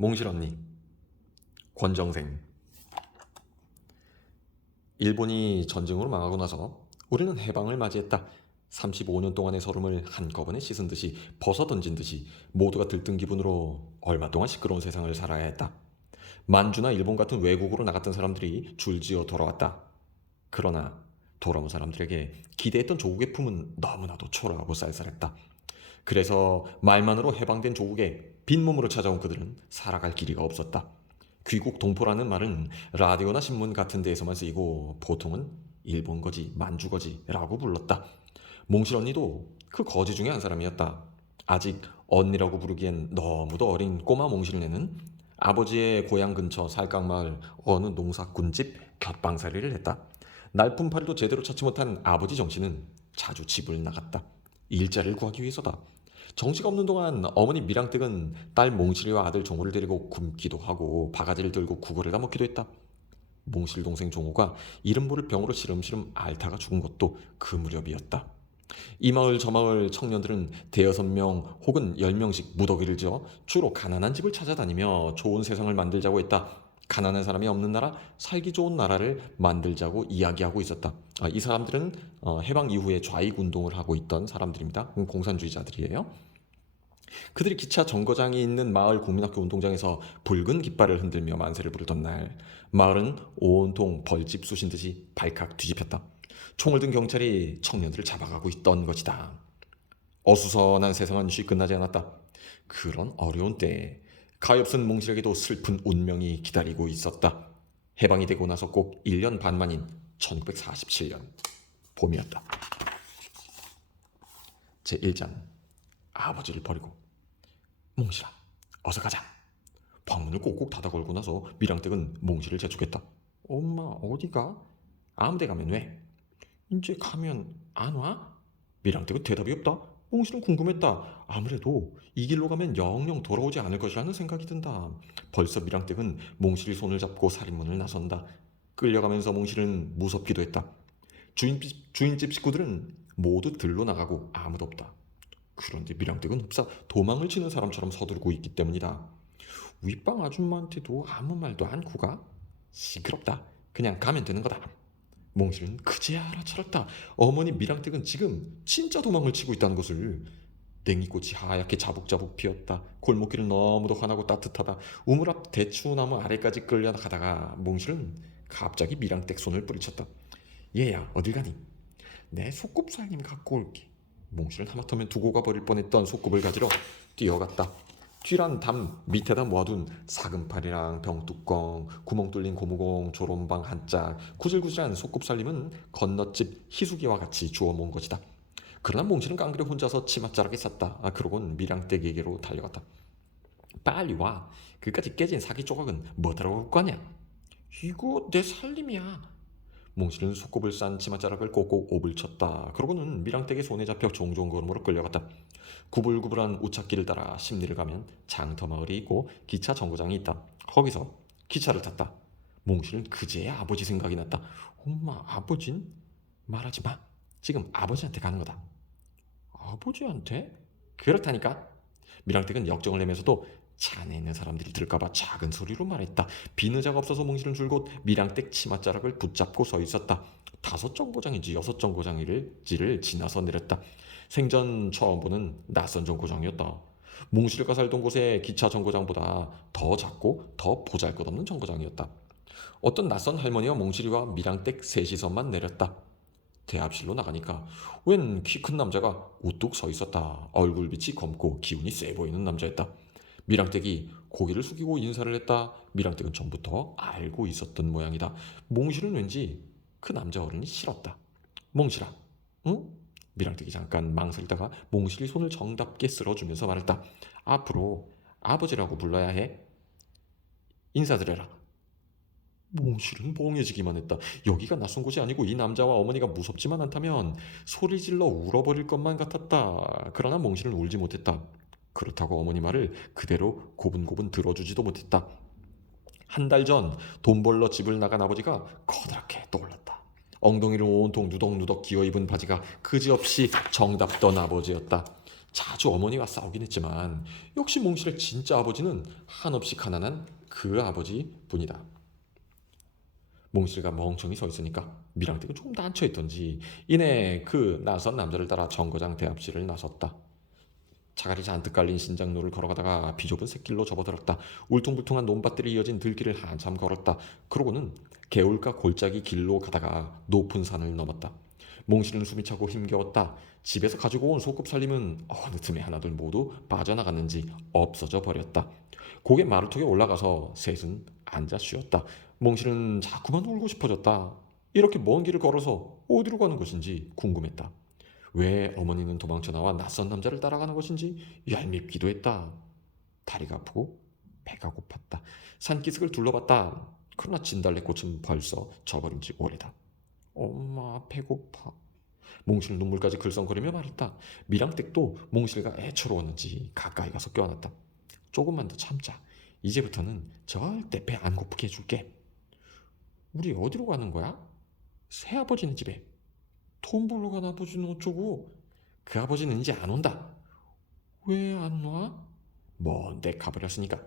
몽실 언니, 권정생. 일본이 전쟁으로 망하고 나서 우리는 해방을 맞이했다. 35년 동안의 서름을 한꺼번에 씻은 듯이 벗어 던진 듯이 모두가 들뜬 기분으로 얼마 동안 시끄러운 세상을 살아야 했다. 만주나 일본 같은 외국으로 나갔던 사람들이 줄지어 돌아왔다. 그러나 돌아온 사람들에게 기대했던 조국의 품은 너무나도 초라하고 쌀쌀했다. 그래서 말만으로 해방된 조국에 빈몸으로 찾아온 그들은 살아갈 길이가 없었다. 귀국 동포라는 말은 라디오나 신문 같은 데에서만 쓰이고 보통은 일본 거지 만주 거지라고 불렀다. 몽실 언니도 그 거지 중에 한 사람이었다. 아직 언니라고 부르기엔 너무도 어린 꼬마 몽실네는 아버지의 고향 근처 살각마을 어느 농사꾼집 곁방살이를 했다. 날품팔이도 제대로 찾지 못한 아버지 정씨는 자주 집을 나갔다. 일자리를 구하기 위해서다. 정씨가 없는 동안 어머니 미랑댁은 딸 몽실이와 아들 종호를 데리고 굶기도 하고 바가지를 들고 국어를 까먹기도 했다. 몽실 동생 종호가 이름 모를 병으로 시름시름 앓다가 죽은 것도 그 무렵이었다. 이 마을 저 마을 청년들은 대여섯 명 혹은 10명씩 무더기를 지어 주로 가난한 집을 찾아다니며 좋은 세상을 만들자고 했다. 가난한 사람이 없는 나라, 살기 좋은 나라를 만들자고 이야기하고 있었다. 이 사람들은 해방 이후에 좌익 운동을 하고 있던 사람들입니다. 공산주의자들이에요. 그들이 기차 정거장이 있는 마을 국민학교 운동장에서 붉은 깃발을 흔들며 만세를 부르던 날, 마을은 온통 벌집 쑤신 듯이 발칵 뒤집혔다. 총을 든 경찰이 청년들을 잡아가고 있던 것이다. 어수선한 세상은 쉬 끝나지 않았다. 그런 어려운 때에 가엾은 몽실에게도 슬픈 운명이 기다리고 있었다. 해방이 되고 나서 꼭 1년 반 만인 1947년 봄이었다. 제1장 아버지를 버리고. 몽실아, 어서 가자. 방문을 꼭꼭 닫아 걸고 나서 미랑댁은 몽실을 재촉했다. 엄마 어디가? 아무데 가면 왜? 이제 가면 안 와? 미랑댁은 대답이 없다. 몽실은 궁금했다. 아무래도 이 길로 가면 영영 돌아오지 않을 것이라는 생각이 든다. 벌써 미랑댁은 몽실이 손을 잡고 살인문을 나선다. 끌려가면서 몽실은 무섭기도 했다. 주인집 식구들은 모두 들로 나가고 아무도 없다. 그런데 미랑댁은 흡사 도망을 치는 사람처럼 서두르고 있기 때문이다. 윗방 아줌마한테도 아무 말도 않고 가? 시끄럽다. 그냥 가면 되는 거다. 몽실은 그제야 알아차렸다. 어머니 미랑댁은 지금 진짜 도망을 치고 있다는 것을. 냉이꽃이 하얗게 자북자북 피었다. 골목길은 너무도 환하고 따뜻하다. 우물 앞 대추나무 아래까지 끌려가다가 몽실은 갑자기 미랑댁 손을 뿌리쳤다. 얘야 어딜 가니? 내 속곱살님 갖고 올게. 몽실은 하마터면 두고 가버릴 뻔했던 속곱을 가지러 뛰어갔다. 쥐란 담 밑에다 모아둔 사금팔이랑 병뚜껑, 구멍 뚫린 고무공, 조롬방 한 짝, 구질구질한 속곱살림은 건너집 희숙이와 같이 주워 모은 것이다. 그러나 몽실은 깡그리 혼자서 치맛자락에 쌌다. 그러곤 미랑댁에게로 달려갔다. 빨리 와. 그까지 깨진 사기 조각은 뭐더라고 올 거냐? 이거 내 살림이야. 몽실은 속곱을 싼 치맛자락을 꼭꼭 오불 쳤다. 그러고는 미랑댁의 손에 잡혀 종종 걸음으로 끌려갔다. 구불구불한 우찻길을 따라 십리를 가면 장터마을이 있고 기차 정거장이 있다. 거기서 기차를 탔다. 몽실은 그제야 아버지 생각이 났다. 엄마, 아버진? 말하지 마. 지금 아버지한테 가는 거다. 아버지한테? 그렇다니까. 미랑댁은 역정을 내면서도 차안에 있는 사람들이 들을까봐 작은 소리로 말했다. 비느자가 없어서 몽실은 줄곧 미랑댁 치맛자락을 붙잡고 서 있었다. 5정거장인지 6정거장인지를 지나서 내렸다. 생전 처음 보는 낯선 정거장이었다. 몽실이가 살던 곳의 기차 정거장보다 더 작고 더 보잘것없는 정거장이었다. 어떤 낯선 할머니와 몽실이와 미랑댁 셋이서만 내렸다. 대합실로 나가니까 웬 키 큰 남자가 우뚝 서 있었다. 얼굴빛이 검고 기운이 세 보이는 남자였다. 미랑댁이 고개를 숙이고 인사를 했다. 미랑댁은 전부터 알고 있었던 모양이다. 몽실은 왠지 그 남자 어른이 싫었다. 몽실아, 응? 미랑댁이 잠깐 망설이다가 몽실이 손을 정답게 쓸어주면서 말했다. 앞으로 아버지라고 불러야 해. 인사드려라. 몽실은 멍해지기만 했다. 여기가 낯선 곳이 아니고 이 남자와 어머니가 무섭지만 않다면 소리질러 울어버릴 것만 같았다. 그러나 몽실은 울지 못했다. 그렇다고 어머니 말을 그대로 고분고분 들어주지도 못했다. 한 달 전 돈 벌러 집을 나간 아버지가 커다랗게 떠올랐다. 엉덩이를 온통 누덕누덕 기어입은 바지가 그지없이 정답던 아버지였다. 자주 어머니와 싸우긴 했지만 역시 몽실의 진짜 아버지는 한없이 가난한 그 아버지 뿐이다. 몽실이가 멍청이 서 있으니까 미랑댁은 조금 난처했던지 이내 그 낯선 남자를 따라 정거장 대합실을 나섰다. 자갈이 잔뜩 깔린 신장로를 걸어가다가 비좁은 샛길로 접어들었다. 울퉁불퉁한 논밭들이 이어진 들길을 한참 걸었다. 그러고는 개울가 골짜기 길로 가다가 높은 산을 넘었다. 몽실은 숨이 차고 힘겨웠다. 집에서 가지고 온 소꿉살림은 어느 틈에 하나둘 모두 빠져나갔는지 없어져 버렸다. 고개 마루턱에 올라가서 셋은 앉아 쉬었다. 몽실은 자꾸만 울고 싶어졌다. 이렇게 먼 길을 걸어서 어디로 가는 것인지 궁금했다. 왜 어머니는 도망쳐 나와 낯선 남자를 따라가는 것인지 얄밉기도 했다. 다리가 아프고 배가 고팠다. 산기슭을 둘러봤다. 그러나 진달래꽃은 벌써 져버린 지 오래다. 엄마 배고파. 몽실 눈물까지 글썽거리며 말했다. 미랑댁도 몽실과 애처로웠는지 가까이 가서 껴안았다. 조금만 더 참자. 이제부터는 절대 배 안 고프게 해줄게. 우리 어디로 가는 거야? 새아버지네 집에. 돈 벌러 간 아버지는 어쩌고? 그 아버지는 이제 안 온다. 왜 안 와? 먼데 가버렸으니까.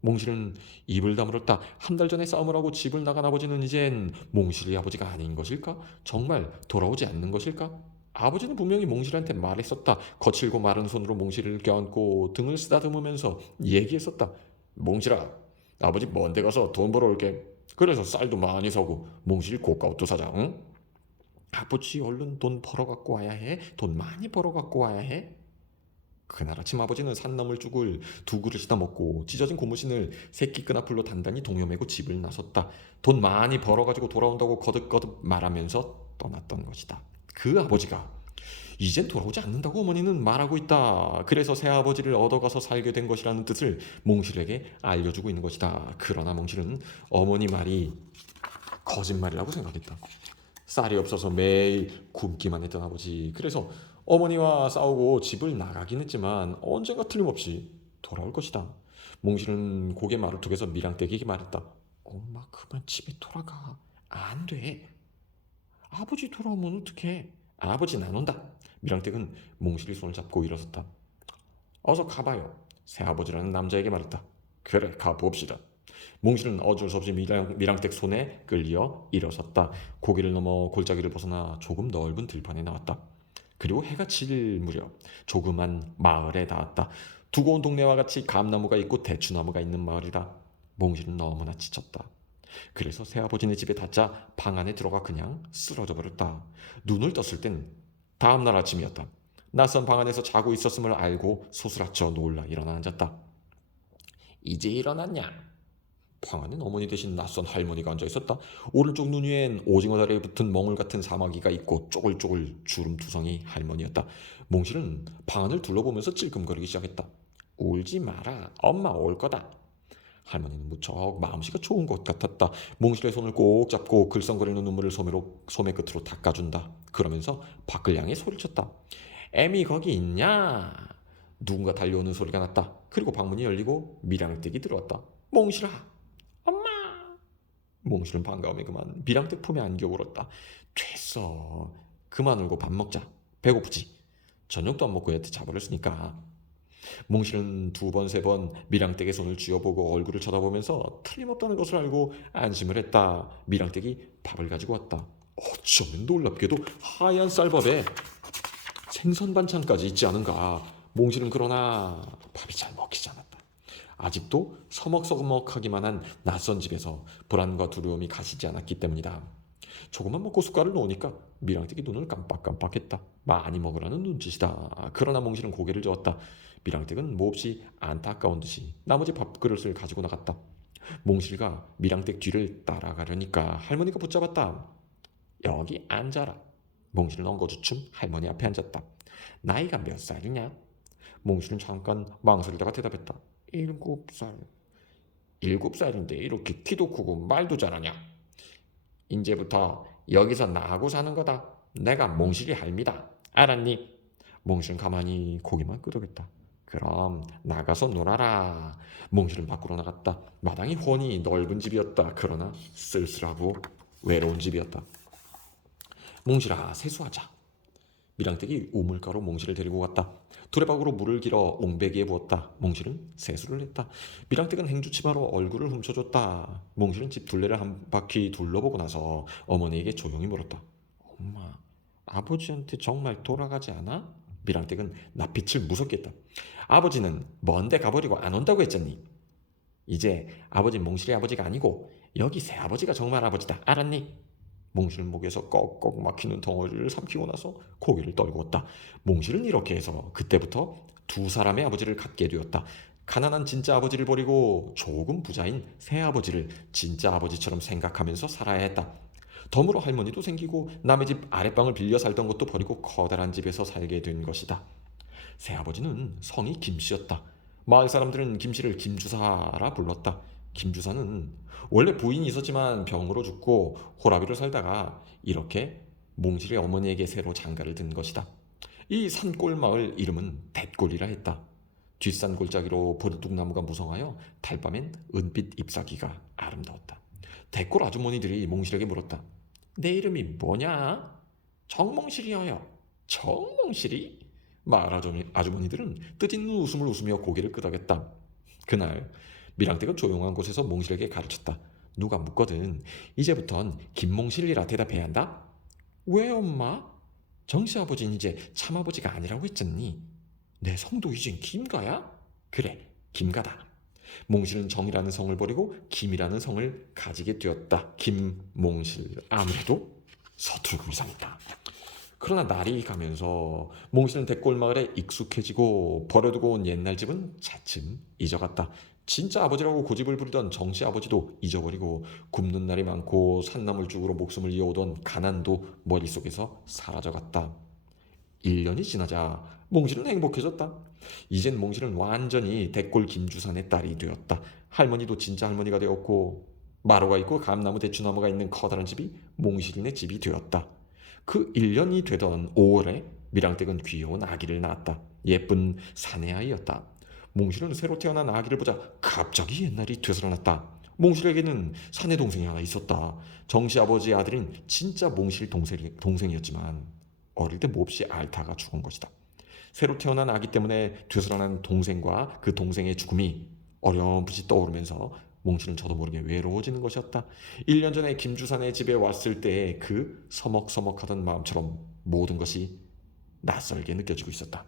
몽실은 입을 다물었다. 한 달 전에 싸움을 하고 집을 나간 아버지는 이젠 몽실의 아버지가 아닌 것일까? 정말 돌아오지 않는 것일까? 아버지는 분명히 몽실한테 말했었다. 거칠고 마른 손으로 몽실을 껴안고 등을 쓰다듬으면서 얘기했었다. 몽실아, 아버지 먼데 가서 돈 벌어올게. 그래서 쌀도 많이 사고 몽실이 고가옷도 사자. 응? 아버지 얼른 돈 벌어 갖고 와야 해. 돈 많이 벌어 갖고 와야 해. 그날 아침 아버지는 산나물 죽을 두 그릇이나 먹고 찢어진 고무신을 새끼 끈앞으로 단단히 동여매고 집을 나섰다. 돈 많이 벌어가지고 돌아온다고 거듭거듭 말하면서 떠났던 것이다. 그 아버지가 이젠 돌아오지 않는다고 어머니는 말하고 있다. 그래서 새아버지를 얻어가서 살게 된 것이라는 뜻을 몽실에게 알려주고 있는 것이다. 그러나 몽실은 어머니 말이 거짓말이라고 생각했다. 쌀이 없어서 매일 굶기만 했던 아버지. 그래서 어머니와 싸우고 집을 나가긴 했지만 언젠가 틀림없이 돌아올 것이다. 몽실은 고개 마루턱에서 미랑떼에게 말했다. 엄마 그만 집에 돌아가. 안 돼. 아버지 돌아오면 어떡해. 아버지는 안 온다. 미랑떼는 몽실이 손을 잡고 일어섰다. 어서 가봐요. 새아버지라는 남자에게 말했다. 그래 가봅시다. 몽실은 어쩔 수 없이 미랑댁 손에 끌려 일어섰다. 고개를 넘어 골짜기를 벗어나 조금 넓은 들판에 나왔다. 그리고 해가 질 무렵 조그만 마을에 닿았다. 두고 온 동네와 같이 감나무가 있고 대추나무가 있는 마을이다. 몽실은 너무나 지쳤다. 그래서 새아버지네 집에 닿자 방 안에 들어가 그냥 쓰러져 버렸다. 눈을 떴을 땐 다음날 아침이었다. 낯선 방 안에서 자고 있었음을 알고 소스라쳐 놀라 일어나 앉았다. 이제 일어났냐? 방 안엔 어머니 대신 낯선 할머니가 앉아 있었다. 오른쪽 눈 위엔 오징어 다리에 붙은 멍울 같은 사마귀가 있고 쪼글쪼글 주름투성이 할머니였다. 몽실은 방 안을 둘러보면서 찔끔거리기 시작했다. 울지 마라. 엄마 올 거다. 할머니는 무척 마음씨가 좋은 것 같았다. 몽실의 손을 꼭 잡고 글썽거리는 눈물을 소매 끝으로 닦아준다. 그러면서 밖을 향해 소리쳤다. 애미 거기 있냐? 누군가 달려오는 소리가 났다. 그리고 방문이 열리고 미량댁이 들어왔다. 몽실아. 몽실은 반가움에 그만 미랑댁 품에 안겨 울었다. 됐어. 그만 울고 밥 먹자. 배고프지? 저녁도 안 먹고 애한테 자버렸으니까. 몽실은 두 번, 세 번 미랑댁의 손을 쥐어보고 얼굴을 쳐다보면서 틀림없다는 것을 알고 안심을 했다. 미랑댁이 밥을 가지고 왔다. 어쩌면 놀랍게도 하얀 쌀밥에 생선 반찬까지 있지 않은가. 몽실은 그러나 밥이 잘 먹히지 않았다. 아직도 서먹서먹하기만 한 낯선 집에서 불안과 두려움이 가시지 않았기 때문이다. 조금만 먹고 숟갈을 놓으니까 미랑댁이 눈을 깜빡깜빡했다. 많이 먹으라는 눈짓이다. 그러나 몽실은 고개를 저었다. 미랑댁은 몹시 안타까운 듯이 나머지 밥그릇을 가지고 나갔다. 몽실과 미랑댁 뒤를 따라가려니까 할머니가 붙잡았다. 여기 앉아라. 몽실은 엉거주춤 할머니 앞에 앉았다. 나이가 몇 살이냐? 몽실은 잠깐 망설이다가 대답했다. 7살. 7살인데 이렇게 키도 크고 말도 잘하냐? 이제부터 여기서 나하고 사는 거다. 내가 몽실이 할미다. 알았니? 몽실은 가만히 고개만 끄덕였다. 그럼 나가서 놀아라. 몽실은 밖으로 나갔다. 마당이 훤히 넓은 집이었다. 그러나 쓸쓸하고 외로운 집이었다. 몽실아, 세수하자. 미랑댁이 우물가로 몽실을 데리고 갔다. 두레박으로 물을 길어 옹배기에 부었다. 몽실은 세수를 했다. 미랑댁은 행주치마로 얼굴을 훔쳐줬다. 몽실은 집 둘레를 한 바퀴 둘러보고 나서 어머니에게 조용히 물었다. 엄마, 아버지한테 정말 돌아가지 않아? 미랑댁은 낯빛을 무섭게 했다. 아버지는 먼데 가버리고 안 온다고 했잖니. 이제 아버지 몽실이 아버지가 아니고 여기 새아버지가 정말 아버지다. 알았니? 몽실 목에서 꺽꺽 막히는 덩어리를 삼키고 나서 고개를 떨구었다. 몽실은 이렇게 해서 그때부터 두 사람의 아버지를 갖게 되었다. 가난한 진짜 아버지를 버리고 조금 부자인 새아버지를 진짜 아버지처럼 생각하면서 살아야 했다. 덤으로 할머니도 생기고 남의 집 아랫방을 빌려 살던 것도 버리고 커다란 집에서 살게 된 것이다. 새아버지는 성이 김씨였다. 마을 사람들은 김씨를 김주사라 불렀다. 김주사는 원래 부인이 있었지만 병으로 죽고 호라비로 살다가 이렇게 몽실의 어머니에게 새로 장가를 든 것이다. 이 산골 마을 이름은 뎃골이라 했다. 뒷산 골짜기로 보리뚝나무가 무성하여 달밤엔 은빛 잎사귀가 아름다웠다. 뎃골 아주머니들이 몽실에게 물었다. 내 이름이 뭐냐? 정몽실이여요. 정몽실이? 마을 아주머니들은 뜻있는 웃음을 웃으며 고개를 끄덕였다. 그날 미랑댁은 조용한 곳에서 몽실에게 가르쳤다. 누가 묻거든 이제부턴 김몽실이라 대답해야 한다. 왜 엄마? 정씨아버지는 이제 참아버지가 아니라고 했잖니. 내 성도 이젠 김가야? 그래, 김가다. 몽실은 정이라는 성을 버리고 김이라는 성을 가지게 되었다. 김몽실. 아무래도 서툴고 이상했다. 그러나 날이 가면서 몽실은 대골 마을에 익숙해지고 버려두고 온 옛날 집은 차츰 잊어갔다. 진짜 아버지라고 고집을 부리던 정씨 아버지도 잊어버리고 굶는 날이 많고 산나물 죽으로 목숨을 이어오던 가난도 머릿속에서 사라져갔다. 1년이 지나자 몽실은 행복해졌다. 이젠 몽실은 완전히 대골 김주산의 딸이 되었다. 할머니도 진짜 할머니가 되었고 마루가 있고 감나무 대추나무가 있는 커다란 집이 몽실이네 집이 되었다. 그 1년이 되던 5월에 미랑댁은 귀여운 아기를 낳았다. 예쁜 사내아이였다. 몽실은 새로 태어난 아기를 보자 갑자기 옛날이 되살아났다. 몽실에게는 사내 동생이 하나 있었다. 정씨 아버지의 아들인 진짜 몽실 동생이었지만 어릴 때 몹시 앓다가 죽은 것이다. 새로 태어난 아기 때문에 되살아난 동생과 그 동생의 죽음이 어렴풋이 떠오르면서 몽실은 저도 모르게 외로워지는 것이었다. 1년 전에 김주산의 집에 왔을 때의 그 서먹서먹하던 마음처럼 모든 것이 낯설게 느껴지고 있었다.